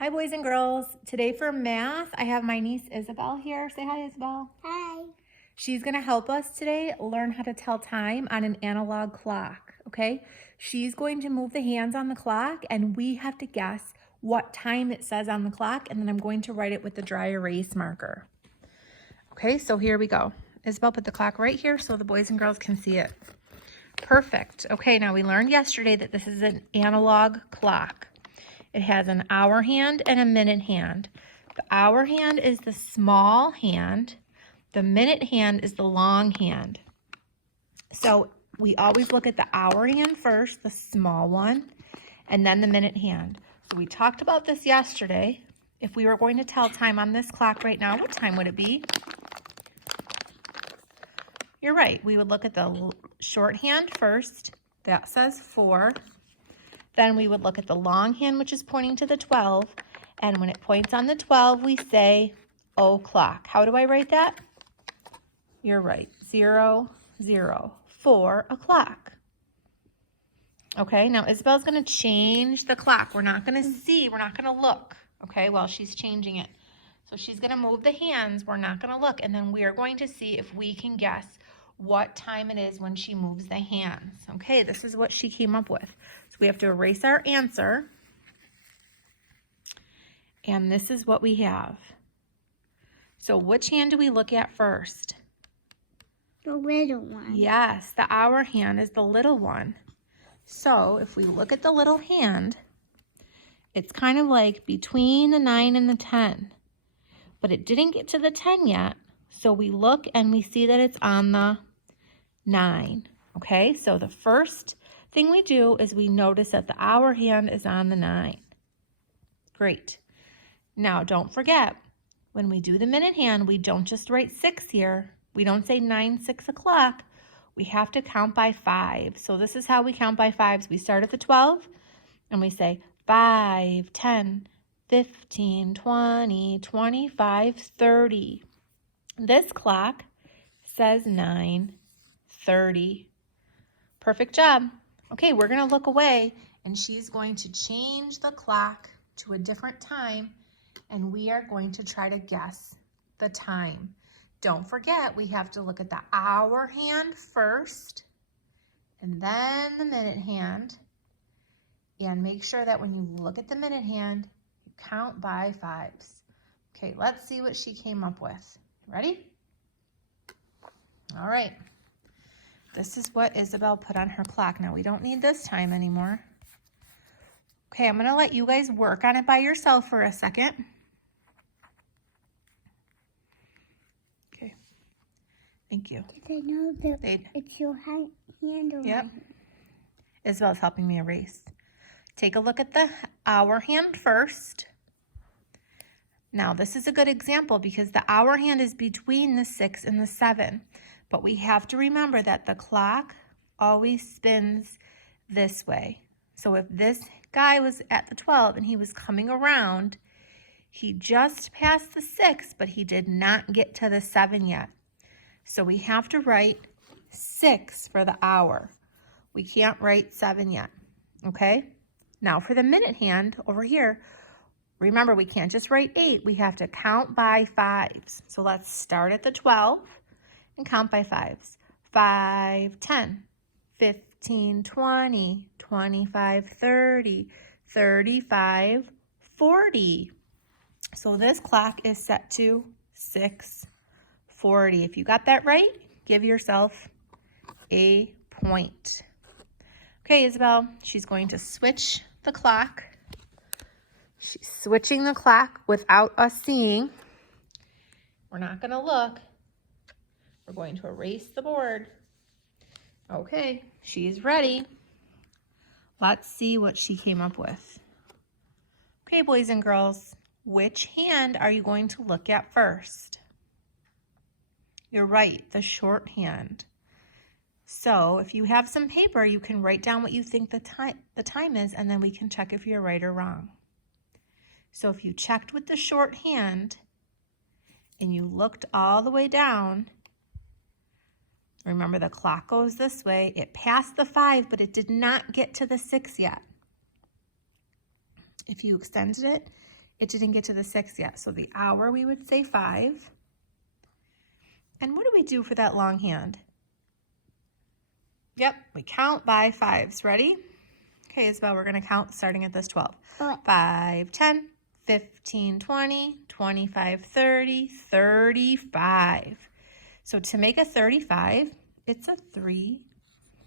Hi, boys and girls. Today for math, I have my niece Isabel here. Say hi, Isabel. Hi. She's going to help us today learn how to tell time on an analog clock, okay? She's going to move the hands on the clock, and we have to guess what time it says on the clock, and then I'm going to write it with the dry erase marker. Okay, so here we go. Isabel, put the clock right here so the boys and girls can see it. Perfect. Okay, now we learned yesterday that this is an analog clock. It has an hour hand and a minute hand. The hour hand is the small hand. The minute hand is the long hand. So we always look at the hour hand first, the small one, and then the minute hand. So we talked about this yesterday. If we were going to tell time on this clock right now, what time would it be? You're right. We would look at the short hand first. That says 4. Then we would look at the long hand, which is pointing to the 12. And when it points on the 12, we say o'clock. How do I write that? You're right. 0, 0, 4 o'clock. Okay, now Isabel's going to change the clock. We're not going to see. We're not going to look, okay, while she's changing it. So she's going to move the hands. We're not going to look. And then we are going to see if we can guess what time it is when she moves the hands. Okay, this is what she came up with. So we have to erase our answer. And this is what we have. So which hand do we look at first? The little one. Yes, the hour hand is the little one. So if we look at the little hand, it's kind of like between the 9 and the 10. But it didn't get to the 10 yet. So we look and we see that it's on the 9. Okay, so the first thing we do is we notice that the hour hand is on the 9. Great. Now don't forget, when we do the minute hand, we don't just write 6 here. We don't say 9, 6 o'clock. We have to count by 5. So this is how we count by 5s. We start at the 12 and we say 5, 10, 15, 20, 25, 30. This clock says 9:30. Perfect job. Okay, we're going to look away, and she's going to change the clock to a different time, and we are going to try to guess the time. Don't forget, we have to look at the hour hand first, and then the minute hand, and make sure that when you look at the minute hand, you count by 5s. Okay, let's see what she came up with. Ready? All right. This is what Isabel put on her clock. Now, we don't need this time anymore. Okay, I'm going to let you guys work on it by yourself for a second. Okay. Thank you. Did I know that it's your hand or Yep. Isabel's helping me erase. Take a look at the hour hand first. Now, this is a good example because the hour hand is between the 6 and the 7. But we have to remember that the clock always spins this way. So if this guy was at the 12 and he was coming around, he just passed the 6, but he did not get to the 7 yet. So we have to write 6 for the hour. We can't write 7 yet, okay? Now for the minute hand over here, remember we can't just write 8. We have to count by 5s. So let's start at the 12. And count by 5s. 5, 10, 15, 20, 25, 30, 35, 40. So this clock is set to 6:40. If you got that right, give yourself a point. Okay, Isabel, she's going to switch the clock. She's switching the clock without us seeing. We're not going to look. We're going to erase the board. Okay, she's ready. Let's see what she came up with. Okay, boys and girls, which hand are you going to look at first? You're right, the short hand. So if you have some paper, you can write down what you think the time is, and then we can check if you're right or wrong. So if you checked with the short hand and you looked all the way down, remember the clock goes this way. It passed the 5, but it did not get to the 6 yet. If you extended it, It didn't get to the 6 yet. So the hour, we would say 5. And what do we do for that long hand? Yep, we count by 5s. Ready? Okay, Isabel, we're going to count starting at this 12. 5, 10, 15, 20, 25, 30, 35. So to make a 35, it's a 3,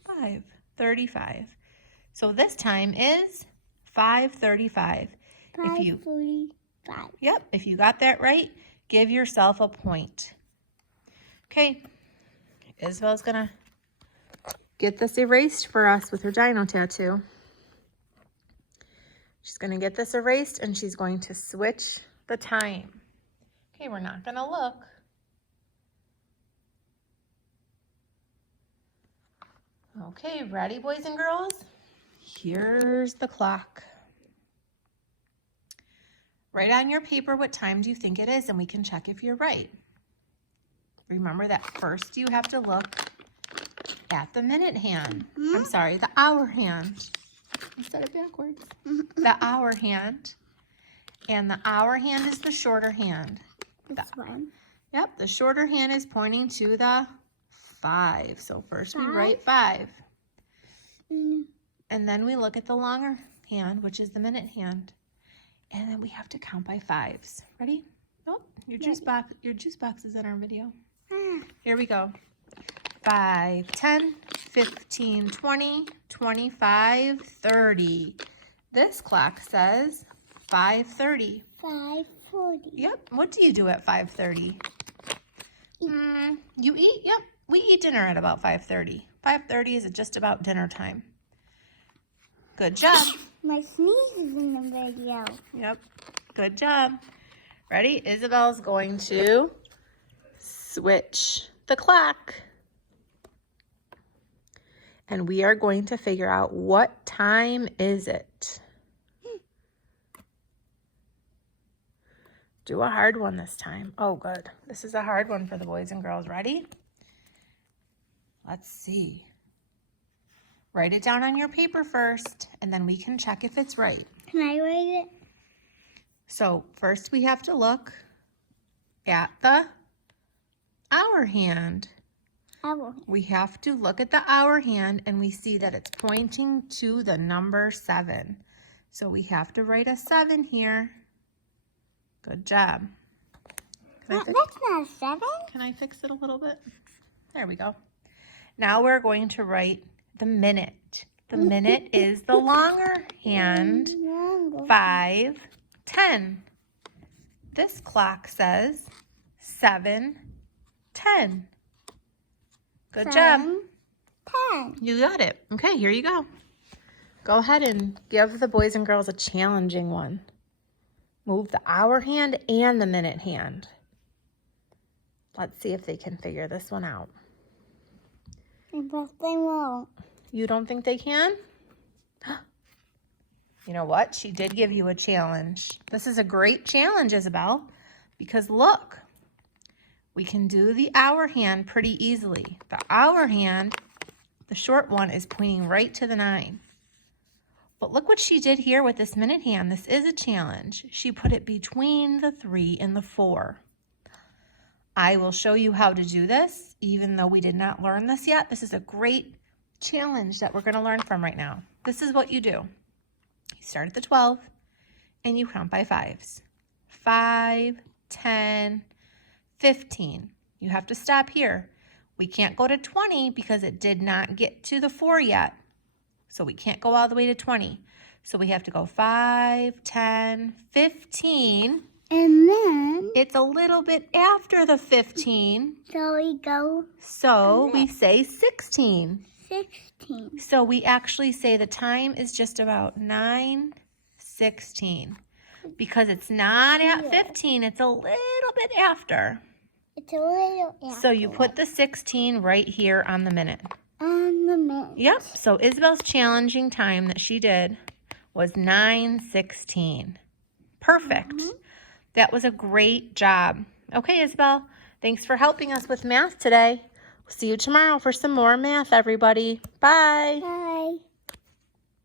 5, 35. So this time is 5:35. 5:45. Yep, if you got that right, give yourself a point. Okay, Isabel's gonna get this erased for us with her dino tattoo. She's gonna get this erased and she's going to switch the time. Okay, we're not gonna look. Okay, ready, boys and girls? Here's the clock. Write on your paper what time do you think it is, and we can check if you're right. Remember that first you have to look at the minute hand. I'm sorry, the hour hand. I said it backwards. The hour hand. And the hour hand is the shorter hand. This one. Yep, the shorter hand is pointing to the 5. So first we write 5. And then we look at the longer hand, which is the minute hand. And then we have to count by 5s. Ready? Oh, your juice box is in our video. Here we go. 5, 10, 15, 20, 25, 30. This clock says 5:30. 5:40. Yep. What do you do at 5:30? You eat? Yep. We eat dinner at about 5:30. 5:30 is just about dinner time. Good job. My sneeze is in the video. Yep. Good job. Ready? Isabel's going to switch the clock. And we are going to figure out what time is it. Do a hard one this time. Oh, good. This is a hard one for the boys and girls. Ready? Let's see. Write it down on your paper first, and then we can check if it's right. Can I write it? So first we have to look at the hour hand. Hour. We have to look at the hour hand, and we see that it's pointing to the number 7. So we have to write a 7 here. Good job. That's not a 7. Can I fix it a little bit? There we go. Now we're going to write the minute. The minute is the longer hand. 5:10. This clock says 7:10. Good job. 10. You got it. Okay, here you go. Go ahead and give the boys and girls a challenging one. Move the hour hand and the minute hand. Let's see if they can figure this one out. But they won't. You don't think they can? You know what? She did give you a challenge. This is a great challenge, Isabel, because look, we can do the hour hand pretty easily. The hour hand, the short one, is pointing right to the 9. But look what she did here with this minute hand. This is a challenge. She put it between the 3 and the 4. I will show you how to do this, even though we did not learn this yet. This is a great challenge that we're going to learn from right now. This is what you do. You start at the 12 and you count by 5s. 5, 10, 15. You have to stop here. We can't go to 20 because it did not get to the 4 yet. So we can't go all the way to 20. So we have to go 5, 10, 15. And then It's a little bit after the 15. so we go So we say 16. 16. So we actually say the time is just about 9:16. Because it's not at 15, it's a little bit after. It's a little after. So you put the 16 right here on the minute. On the minute. Yep. So Isabel's challenging time that she did was 9:16. Perfect. That was a great job. Okay, Isabel, thanks for helping us with math today. We'll see you tomorrow for some more math, everybody. Bye. Bye.